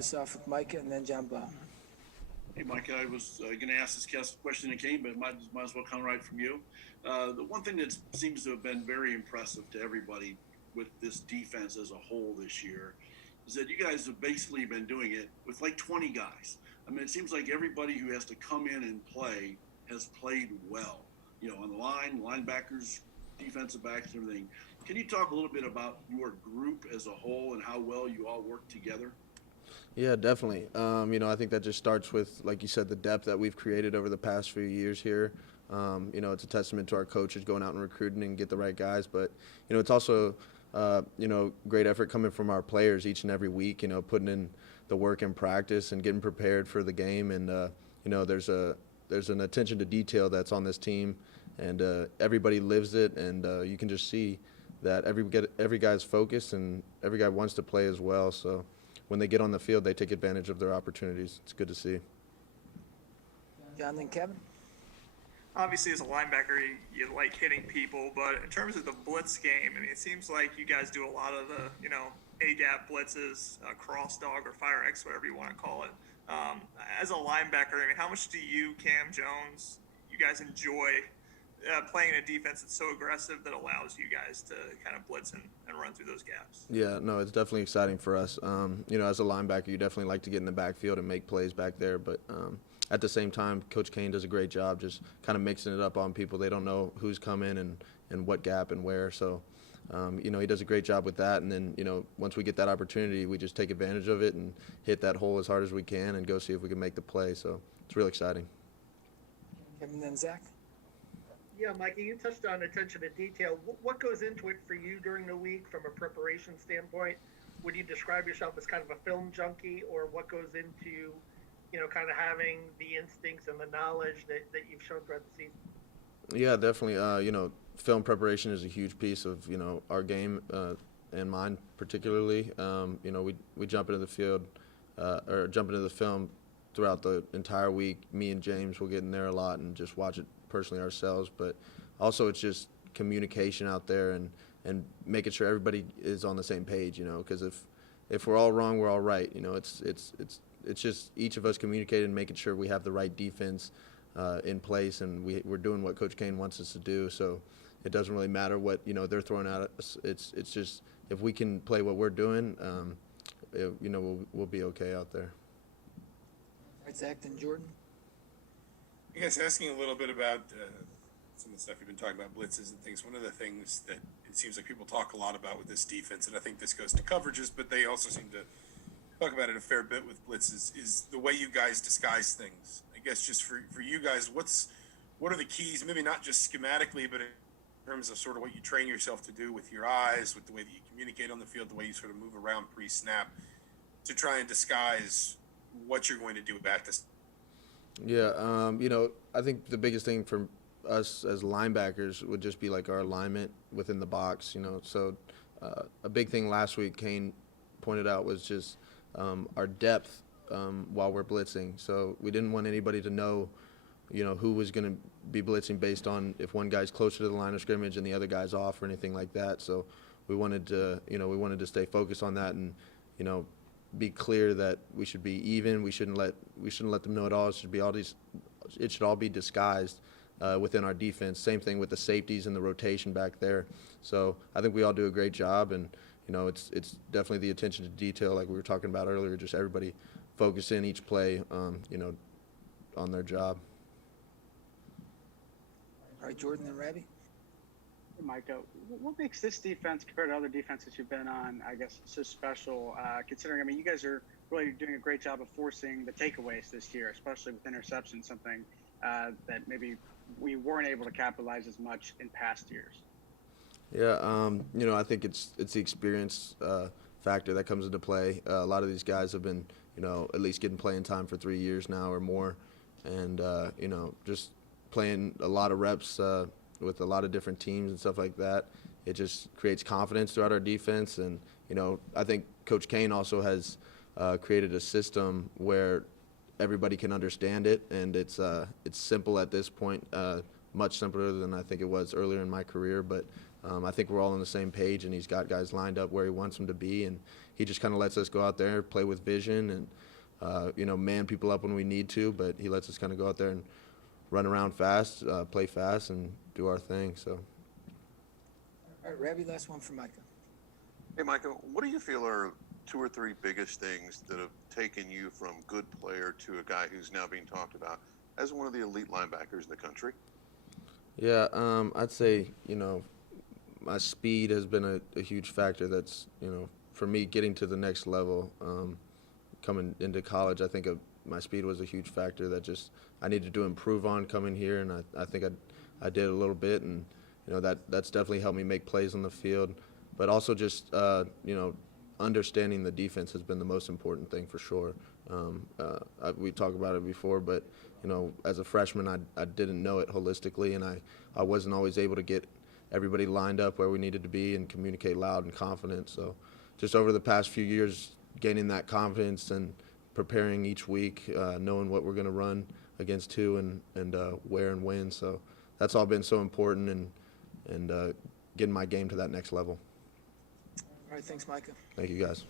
us off with Micah and then John Blau. Hey, Mike, I was going to ask this question again, but it might as well come right from you. The one thing that seems to have been very impressive to everybody with this defense as a whole this year is that you guys have basically been doing it with like 20 guys. I mean, it seems like everybody who has to come in and play has played well. You know, on the line, linebackers, defensive backs, and everything. Can you talk a little bit about your group as a whole and how well you all work together? Yeah, definitely. I think that just starts with, like you said, the depth that we've created over the past few years here. It's a testament to our coaches going out and recruiting and get the right guys. But, it's also, great effort coming from our players each and every week, putting in the work in practice and getting prepared for the game. And, there's an attention to detail that's on this team, and everybody lives it. And you can just see that every guy's focused and every guy wants to play as well. So when they get on the field, they take advantage of their opportunities. It's good to see. John and Kevin. Obviously, as a linebacker, you like hitting people, but in terms of the blitz game, I mean, it seems like you guys do a lot of the, A-gap blitzes, cross dog or fire X, whatever you want to call it. As a linebacker, I mean, how much do you, Cam Jones, you guys enjoy playing in a defense that's so aggressive that allows you guys to kind of blitz and run through those gaps? Yeah, no, it's definitely exciting for us. As a linebacker, you definitely like to get in the backfield and make plays back there. But at the same time, Coach Kane does a great job just kind of mixing it up on people. They don't know who's coming and what gap and where. So, he does a great job with that. And then, once we get that opportunity, we just take advantage of it and hit that hole as hard as we can and go see if we can make the play. So it's really exciting. Kevin and Zach. Yeah, Mikey, you touched on attention to detail. What goes into it for you during the week from a preparation standpoint? Would you describe yourself as kind of a film junkie, or what goes into, kind of having the instincts and the knowledge that you've shown throughout the season? Yeah, definitely. Film preparation is a huge piece of, our game and mine particularly. We jump into the field or jump into the film throughout the entire week. Me and James will get in there a lot and just watch it personally ourselves, but also it's just communication out there and making sure everybody is on the same page, because if we're all wrong, we're all right. It's just each of us communicating and making sure we have the right defense in place, and we're doing what Coach Kane wants us to do. So it doesn't really matter what they're throwing at us. It's just if we can play what we're doing, we'll be okay out there. All right, Zach and Jordan. I guess asking a little bit about some of the stuff you've been talking about, blitzes and things. One of the things that it seems like people talk a lot about with this defense, and I think this goes to coverages, but they also seem to talk about it a fair bit with blitzes, is the way you guys disguise things. I guess just for you guys, what are the keys, maybe not just schematically, but in terms of sort of what you train yourself to do with your eyes, with the way that you communicate on the field, the way you sort of move around pre-snap to try and disguise what you're going to do at this. Yeah, I think the biggest thing for us as linebackers would just be like our alignment within the box, So a big thing last week Kane pointed out was just our depth while we're blitzing. So we didn't want anybody to know, who was going to be blitzing based on if one guy's closer to the line of scrimmage and the other guy's off or anything like that. So we wanted to stay focused on that and, be clear that we should be even. We shouldn't let them know at all. It should all be disguised within our defense. Same thing with the safeties and the rotation back there. So I think we all do a great job, and it's definitely the attention to detail like we were talking about earlier. Just everybody focus in each play, on their job. All right, Jordan and Ravi. Micah, what makes this defense compared to other defenses you've been on, I guess, so special, considering, you guys are really doing a great job of forcing the takeaways this year, especially with interceptions, something that maybe we weren't able to capitalize as much in past years. Yeah, I think it's the experience factor that comes into play. A lot of these guys have been, at least getting playing time for 3 years now or more, and, just playing a lot of reps with a lot of different teams and stuff like that. It just creates confidence throughout our defense. And, I think Coach Kane also has created a system where everybody can understand it, and it's simple at this point, much simpler than I think it was earlier in my career. But I think we're all on the same page, and he's got guys lined up where he wants them to be, and he just kind of lets us go out there, play with vision, and you know, man people up when we need to. But he lets us kind of go out there and run around fast, play fast, and do our thing. So. All right, Rabbi, last one for Micah. Hey, Micah, what do you feel are 2 or 3 biggest things that have taken you from good player to a guy who's now being talked about as one of the elite linebackers in the country? Yeah, I'd say, you know, my speed has been a huge factor. That's, you know, for me getting to the next level, coming into college, I think my speed was a huge factor that just I needed to improve on coming here, and I think I did a little bit, and you know, that's definitely helped me make plays on the field. But also just, you know, understanding the defense has been the most important thing for sure. We talked about it before, but, you know, as a freshman, I didn't know it holistically, and I wasn't always able to get everybody lined up where we needed to be and communicate loud and confident. So just over the past few years, gaining that confidence and preparing each week, knowing what we're going to run against who and where and when. So that's all been so important, and getting my game to that next level. All right, thanks, Micah. Thank you, guys.